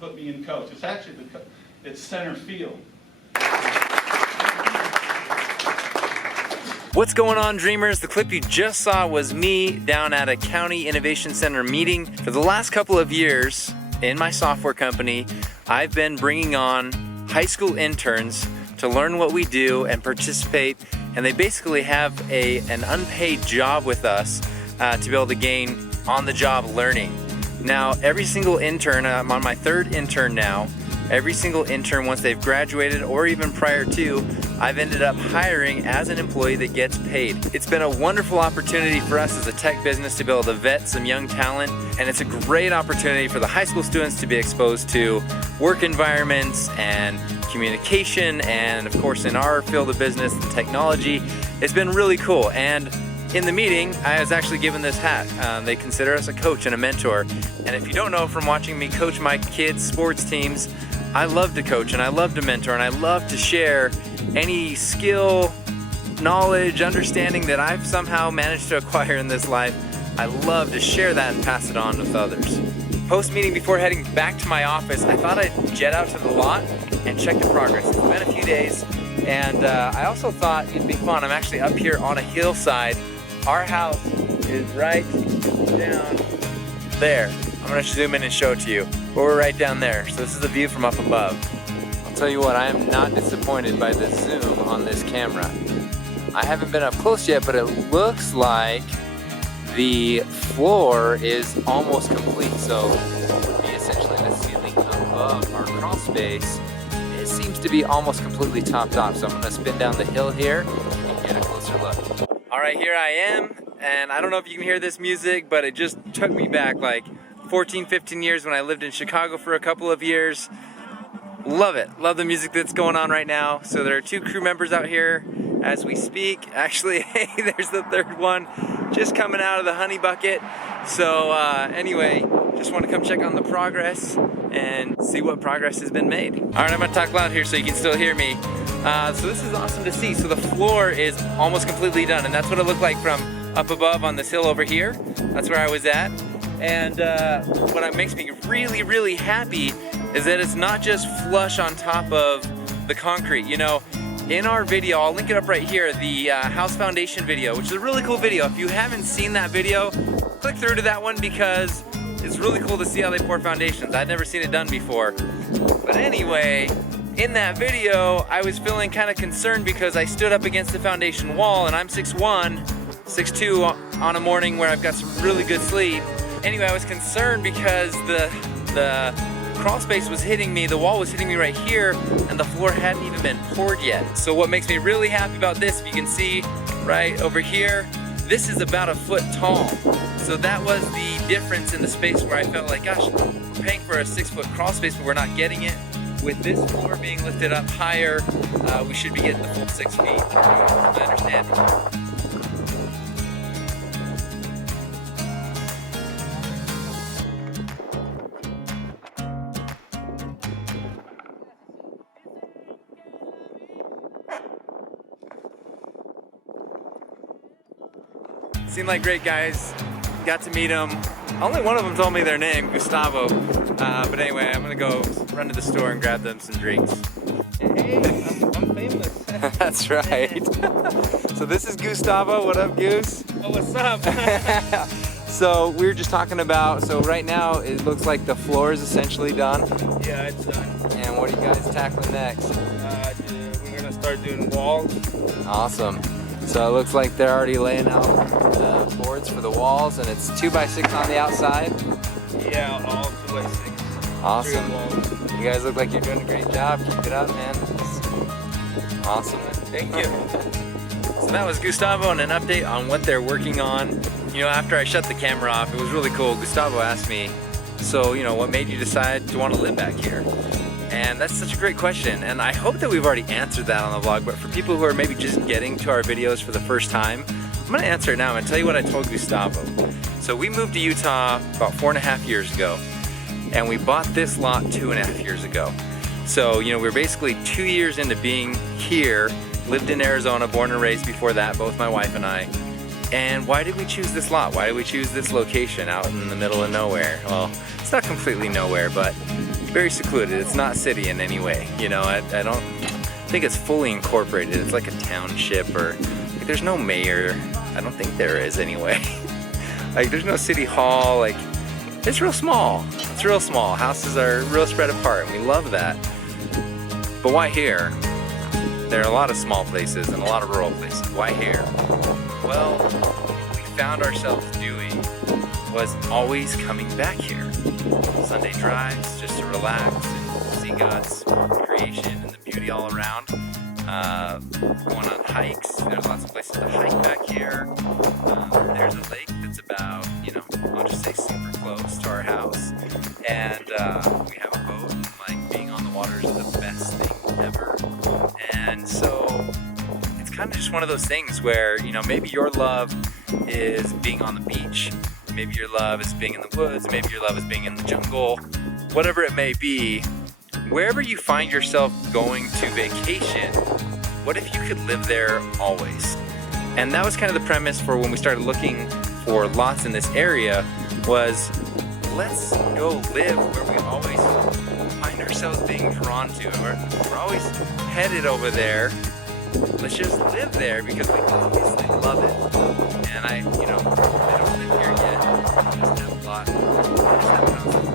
put me in coach. It's actually it's center field. What's going on, dreamers? The clip you just saw was me down at a County Innovation Center meeting. For the last couple of years in my software company, I've been bringing on high school interns to learn what we do and participate, and they basically have an unpaid job with us to be able to gain on-the-job learning. Now, every single intern, I'm on my third intern now, every single intern, once they've graduated or even prior to, I've ended up hiring as an employee that gets paid. It's been a wonderful opportunity for us as a tech business to be able to vet some young talent, and it's a great opportunity for the high school students to be exposed to work environments and communication, and of course in our field of business, the technology. It's been really cool. And in the meeting, I was actually given this hat. They consider us a coach and a mentor. And if you don't know from watching me coach my kids' sports teams, I love to coach and I love to mentor and I love to share any skill, knowledge, understanding that I've somehow managed to acquire in this life. I love to share that and pass it on with others. Post-meeting, before heading back to my office, I thought I'd jet out to the lot and check the progress. It's been a few days, and I also thought it'd be fun. I'm actually up here on a hillside. Our house is right down there. I'm gonna zoom in and show it to you. But we're right down there, so this is the view from up above. I'll tell you what, I am not disappointed by the zoom on this camera. I haven't been up close yet, but it looks like the floor is almost complete. So it would be essentially the ceiling above our crawl space. It seems to be almost completely topped off. So I'm gonna spin down the hill here and get a closer look. All right, here I am, and I don't know if you can hear this music, but it just took me back like 14, 15 years when I lived in Chicago for a couple of years. Love it. Love the music that's going on right now. So there are 2 crew members out here as we speak. Actually, hey, there's the third one just coming out of the honey bucket. So anyway, just want to come check on the progress and see what progress has been made. All right, I'm gonna talk loud here so you can still hear me. So this is awesome to see. So the floor is almost completely done, and that's what it looked like from up above on this hill over here. That's where I was at. And what makes me really, really happy is that it's not just flush on top of the concrete. You know, in our video, I'll link it up right here, the house foundation video, which is a really cool video. If you haven't seen that video, click through to that one because it's really cool to see how they pour foundations. I'd never seen it done before. But anyway, in that video, I was feeling kind of concerned because I stood up against the foundation wall, and I'm 6'1", 6'2", on a morning where I've got some really good sleep. Anyway, I was concerned because the crawl space was hitting me, the wall was hitting me right here, and the floor hadn't even been poured yet. So what makes me really happy about this, if you can see right over here, this is about 1 foot tall. So that was the difference in the space where I felt like, gosh, we're paying for a 6-foot crawl space, but we're not getting it. With this floor being lifted up higher, we should be getting the full 6 feet, from my understanding. Seemed like great guys, got to meet them. Only one of them told me their name, Gustavo. But anyway, I'm gonna go run to the store and grab them some drinks. Hey, I'm famous. That's right. So this is Gustavo. What up, Goose? Oh, what's up? So we were just talking about, so right now it looks like the floor is essentially done. Yeah, it's done. And what are you guys tackling next? We're gonna start doing walls. Awesome. So it looks like they're already laying out the boards for the walls, and it's 2x6 on the outside. Yeah, all 2x6. Awesome. Walls. You guys look like you're doing a great job. Keep it up, man. Awesome. Thank you. So that was Gustavo and an update on what they're working on. You know, after I shut the camera off, it was really cool. Gustavo asked me, so, you know, what made you decide to want to live back here? And that's such a great question, and I hope that we've already answered that on the vlog, but for people who are maybe just getting to our videos for the first time, I'm gonna answer it now. I'm gonna tell you what I told Gustavo. So we moved to Utah about 4.5 years ago, and we bought this lot 2.5 years ago. So, you know, we're basically 2 years into being here, lived in Arizona, born and raised before that, both my wife and I. And why did we choose this lot? Why did we choose this location out in the middle of nowhere? Well, it's not completely nowhere, but very secluded. It's not city in any way, you know. I don't think it's fully incorporated. It's like a township, or like, there's no mayor. I don't think there is anyway. Like there's no city hall. Like it's real small. It's real small. Houses are real spread apart, and we love that. But why here? There are a lot of small places and a lot of rural places. Why here? Well, what we found ourselves doing was always coming back here. Sunday drives just to relax and see God's creation and the beauty all around. Going on hikes. There's lots of places to hike back here. There's a lake that's about, you know, I'll just say super close to our house. And we have a boat, and like being on the water is the best thing ever. And so it's kind of just one of those things where, you know, maybe your love is being on the beach. Maybe your love is being in the woods. Maybe your love is being in the jungle. Whatever it may be, wherever you find yourself going to vacation, what if you could live there always? And that was kind of the premise for when we started looking for lots in this area, was let's go live where we always find ourselves being drawn to. We're always headed over there. Let's just live there because we obviously love it. And I don't live here yet. I just have a lot. I just haven't found something